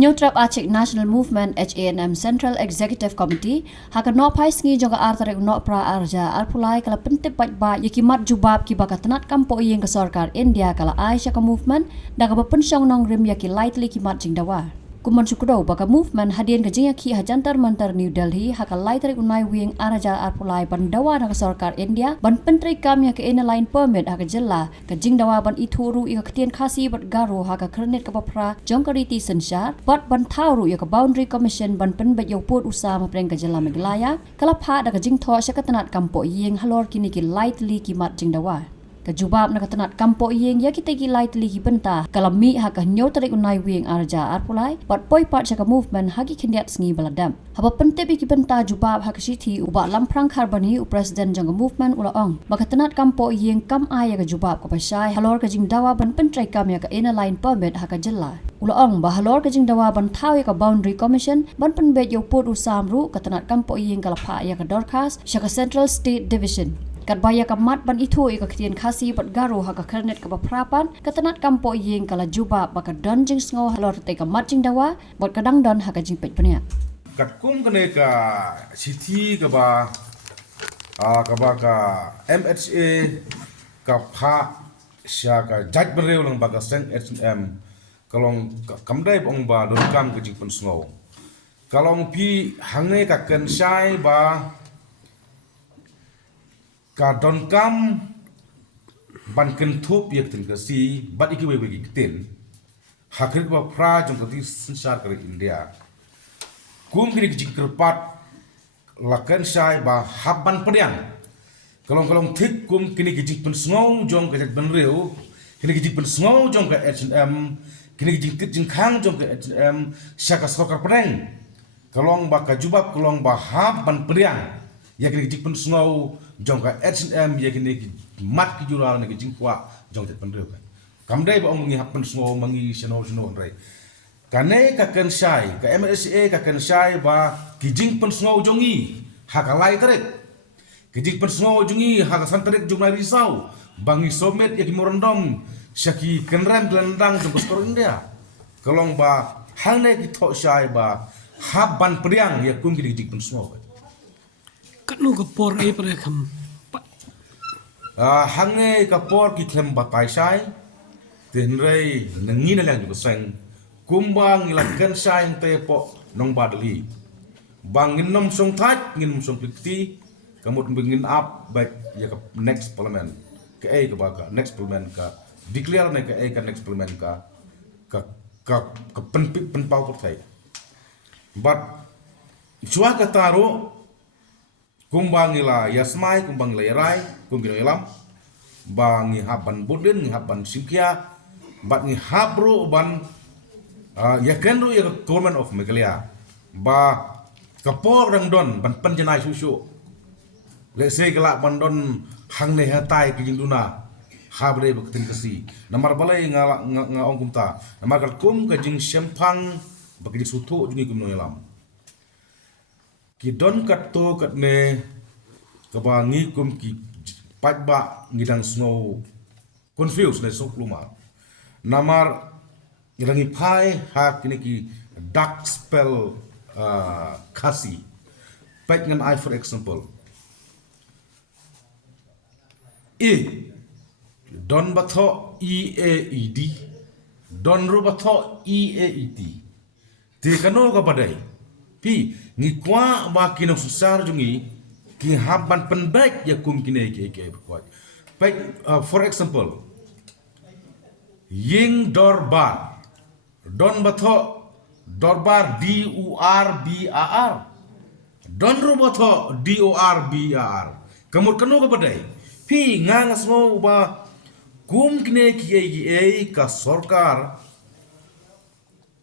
Nyutrap Aceh National Movement HANM Central Executive Committee haka no pais ngi jonga artarek no pra arja arpulai kala pentip ba yakimat jubab ki bakatanat kampo iyeng ke sarkar India kala Aisyah ka movement daga bepensyong nong rim yaki lightly kimat jingdawa. Kuman syukro baka movement hadian ke jingaki hajantar mantar New Delhi haka lightly unai wing araja arpulai bandawa na ke sarkar India ban pentri kam ya ke ina line permit haka jella ke jingdawa ban ituru ika ketien khasi bat garo haka kernet ke bapra jongkariti sensyar bat ban tauru ya ke boundary commission ban penbet yo put usaha mapreng ke jella meglaya kala pha daga jingtho syakatanat kampo yeng halor kini ki lightly kimat jingdawa. Kejubab nak tenat kampo iyeng ya kita ki lightly ki benta kalami haka nyo tarik unai wing arja arpulai bat poi part jaka movement hagi kendiat sengi baladam haba pentep ki benta jubab haka siti ubak lamprang karbani u president janga movement ulaong baka tenat kampo iyeng kam aya ka jubab ka pasai halor ka jingdawa ban pentrai kam ya ka ina line permit haka jella ulaong ba halor ka jingdawa ban tau ya ka boundary commission ban penbet yo put usamru ka tenat kampo iyeng kalapa ya ka dorcas syaka central state division Kadbaya kamat ban itu ika ketien khasi bat garu haka kernet ke baprapan ketenat kampo yeng kala juba baka don jing sngo halor te kamat jing dawa bat kadang don haka jing pet penia. Kat kum kene ka siti ka ba ka MHA ka pha sya ka jaj bereu lang baga seng HM kalong kamdai bong ba don kam ke jing pun sngo. Kalong pi hange ka ken syai ba ka don kam ban kentup yak tin kasi bat iki wewe gitin hakrit ba pra jong kati sensar kare India kum kini jikkerpat lakan sai ba habban pediang kalong thik kum kini gijik pen sngow jong ka ban reu kini gijik pen sngow jong ka H&M kini gijik tit jing khang jong ka H&M syaka skokar pedeng kalong ba ka jubab kalong ba habban pediang ya kini gijik pen sngow jong ka H&M ya kini mat ki jural ne jing kwa jong tet pendeu kan kamdai ba ong ngi happen sngo mangi seno rai kane ka ken sai ka MSA ka ken sai ba ki jing pen sngo jongi haka lai tarik ki jing pen sngo jongi haka santarik jong lai risau bangi somet ya ki morondom syaki kenram gelendang jong skor India kalong ba hangne ki tho sai ba haban priang ya kum ki jing pen sngo Kanu kapor ay pare kam. Hange kapor ki klem batai sai tenrei nengi na lang seng kumbang ilakan sai te po nong badali bangin nom song tat ngin song pliti kamut bingin up back ya ka next parliament ke ai ka baka next parliament ka declare ne ka ai ka next parliament ka pen pau por thai but chua ka taro kumbang ila yasmai kumbang ila yarai kumbang ilam bangi haban budin ngi haban simkia bat ngi habro ban yakenru ya government of Meghalaya ba kapor rang don ban panjanai susu let's say galak ban don hang ne hatai ki jingduna habre baktin kasi namar balai nga ong kumta namar kal kum ka jing sempang bakji sutu jungi kum no ilam ki don katto katne kabangi kum ki patba ngidang snow confused na sok luma namar ngilangi pai hak kini ki dark spell kasi pet ngan I for example don batho EAED don ru batho EAET te kano ka padai pi ngi kwa ba kinong susar jungi ki haban penbaik ya kum kine ke kuat baik for example ying dorbar don batho dorbar DORBAR don ru batho DORBAR kamur kanu ka badai pi ngang asmo ba kum kine ke ka sarkar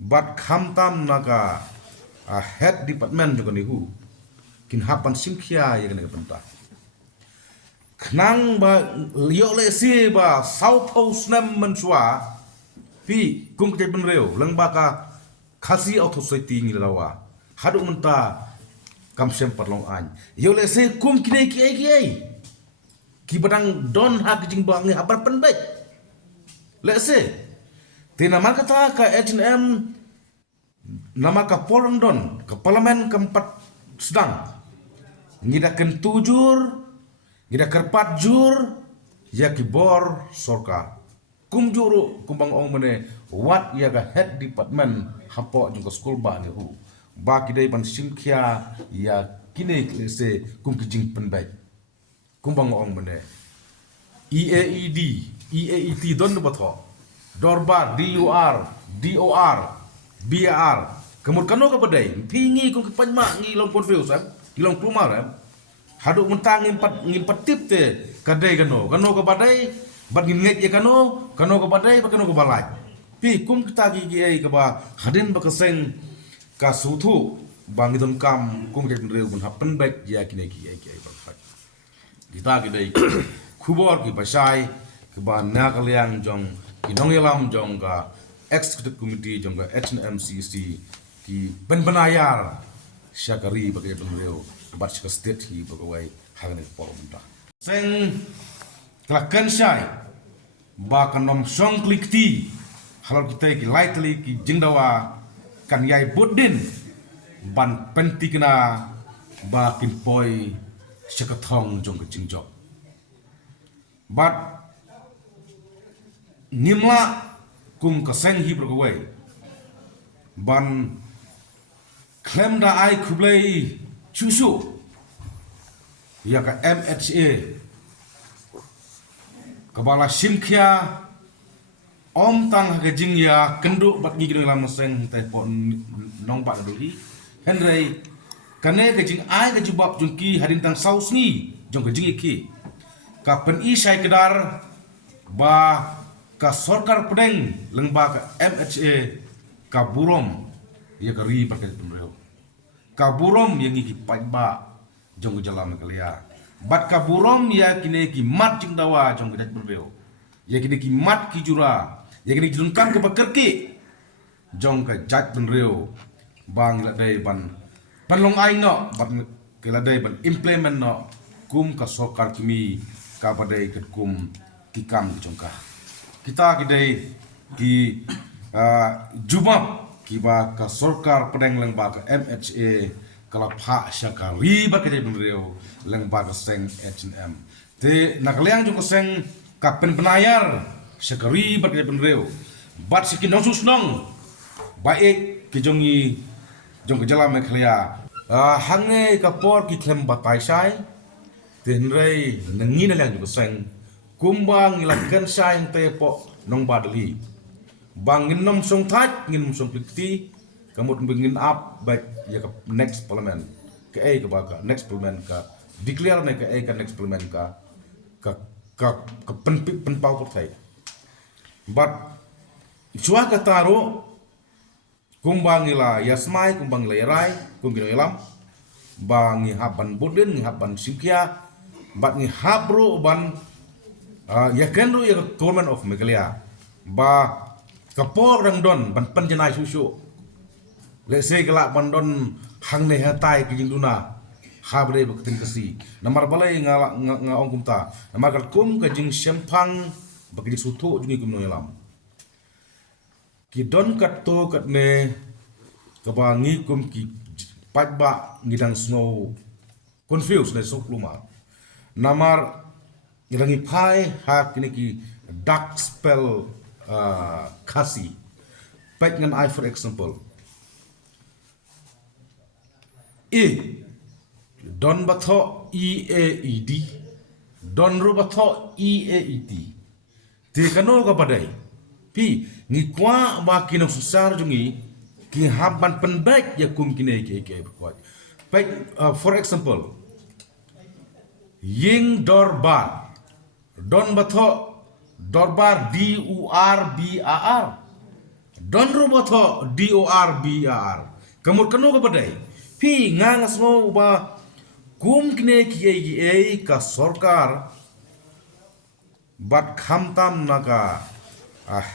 bat khamtam naga head department juga nihu kin hapan simkhia ya kena penta knang ba liok le si ba south house nam mensua pi kum ke benreu lang ba ka khasi auto society ngi lawa hadu menta kam sem parlong an yo le si kum kine ki badang don ha jing ba ngi habar penbaik le si tina mar kata ka H&M nama Kapol Rengdon ke parlemen keempat sedang ngidakan tujur ngidakan jur ya kibor sorka kum juru kumbang ong mene wat ya ga head department hapo jung school ba ni hu ba kidai ban simkhia ya kine klese kum kijing penbai kumbang ong mene EAET don batho dorbar DOR BAR kemur kano ka badai pingi kum panma ngi long confuse gilong plumar haduk mentang ngimpat tip te kadai kano ka badai bat nginget ya kano ka badai ba kano ka balai pi kum kita gi ai ka ba hadin ba kaseng ka suthu bang idon kam kum ke reu bun happen back ya kine ki ai ba fat kita gi dai khubor ki basai ke ba na kaliang jong ki nongelam jong ka executive committee jong ka HNMCC ki benayar syakari ba ke reu bat ka state hi ba wai hagane polomda seng kelakan syai ba kanom song klikti halal kita ki lightly ki jingdawa kan yai budin ban pentikna ba kin poi syakathong jong ke jingjok but nimla kum kaseng hi bergawai ban klem da ai kublai chusu ya ka MHA kabala simkhia om tang ke jing ya kenduk bat gi dalam meseng te pon nong bat duli henrei kane ke jing ai ke jubab jungki hadin tang saus ni jong ke jing iki ka pen i sai kedar ba ka sorkar pedeng lengba ka MHA ka burom ya ka ri pakai tumreo ka burom yang iki ba jong ke jalan kelia bat ka burom ya kine ki mat jing dawa jong ke dat berbeo ya kine ki mat ki jura ya kini junkan ke pekerki jong ke jat benreo bang ladai ban panlong ai no ban ke ladai ban implement no kum ka sokar kimi ka badai ke kum kikam jongka kita kidai ki jumap ki ba ka sorkar pedeng leng ba ka MHA kala pha syakari ba ke benreo leng ba ka seng HNM te nakaliang jong ka seng ka penayar syakari bat ke penreu bat sikin nong susnong baik ke jongi jong ke jala mekhlia hange ka por ki thlem batai sai tenrei nengi na lang seng kumbang ilakan sai te po nong badali bangin nom song thach ngin song pliti kamut bingin up back ya ka next parliament ke ai ka ba ka next parliament ka declare me ka ai ka next parliament ka pen pau por thai but chua ka taro kumbangila yasmai kumbangila yarai kumbino ilam bangi haban budin ngi haban simkia bat ngi habro ban yakenru ya government of Meghalaya ba kapor rangdon ban panjanai susu lese gelak bandon hangne hatai ki jingduna habre baktin kasi namar balai nga ong kumta namar kum ka jing sempang bagi sutu jungi kumno ilam ki don katto katne kabangi kum ki patba ngidang snow confused na sok luma namar ngilangi pai hak kini ki dark spell kasi pek ngan I for example don batho EAED don ru batho EAET te kano ka padai pi ni kwa ba kinong susar jungi ki haban penbaik ya kum kine ke kuat baik for example ying dorbar don batho dorbar DORBAR don ru batho DORBAR kamur kano ka padai pi ngang asmo ba kum kine ki ka sorkar bat khamtam naga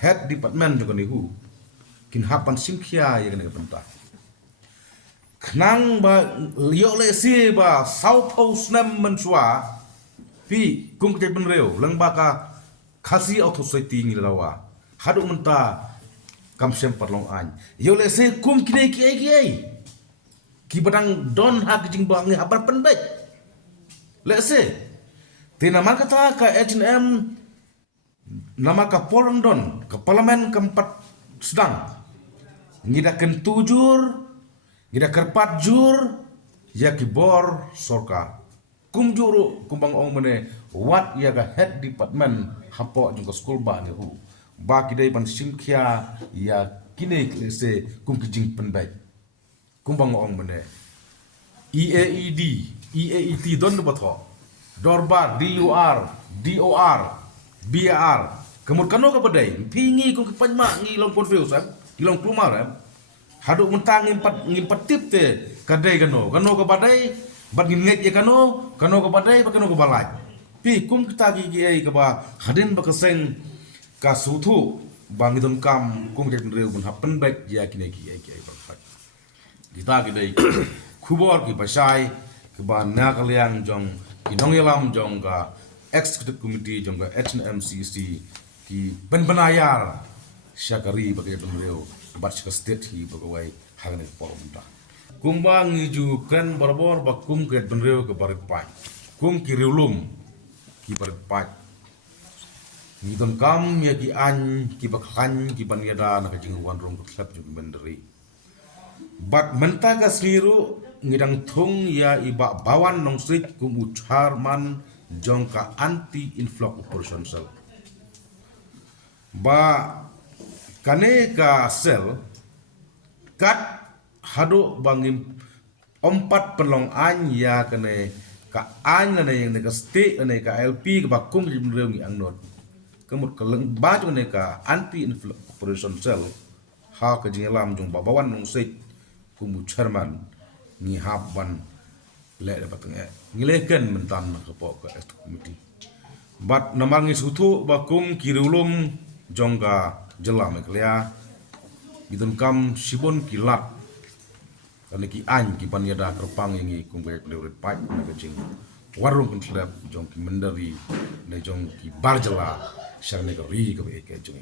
head department juga nihu kin hapan simkhia ya kena penta knang ba liok le si ba south house nam mensua pi kum ke benreu lang ba ka khasi auto society ngi lawa hadu menta kam sem parlong an yo le se kum kidai ki badang don hak jing bang habar penbet le se tina mar kata ka H&M nama ka porong don ke parlemen keempat sedang ngida ken tujur ngida kerpat jur ya ki bor sorka kum juru kumbang ong mene wat ya ga head department hapo jung ko school ba ni hu ba ki dai ban simkhia ya kine se kum ki jing penbet kumbang ong mene EAET don batho dorbar DOR BAR kemur kano ka badai pingi kum ki panma ngi long confuse ilong plumar haduk mentang ngimpat tip te kadai kano ka badai bat nginget ya kano ka badai ba kano ka balaj pi kum kita gi ai ka ba hadin ba kaseng ka suthu bang idon kam kum ke reu mun happen back ya kine gi ai ba fat kita gi dai khubor ki basai ke ba na kalian jong kinong yalam jong ka executive committee jong ka HNMCC ki benayar syakari bagai reu bat state hi bagawai hangane poromda kumbang ngiju kan barbor bakum ke benreu ke barit pai kum ki riulum ki barit pai ngidon kam ya ki an ki bakhan ki banyada na kajing wan rong klap ju benderi bat menta ka sliru ngidang thung ya iba bawan nong srit kum ucharman jongka anti influx operation cell ba kane ka sel kat hado bangim ompat pelong an ya kane ka an na yang ka state ne ka LP ka bakum reungi angnot kemut keleng baju ne ka anti influx operation cell ha ka jingalam jong babawan nong seit kumu chairman ni habban le dapat ngileken mentan ka po ka committee bat namangi sutu bakum kirulum jongga jelam eklia bidun kam sibon kilat kane ki an ki panyada kerpang yang kum ka leuret pai na kajing warung kun slap jong ki mendari ne jong ki barjala sharne ka ri ka be ke jong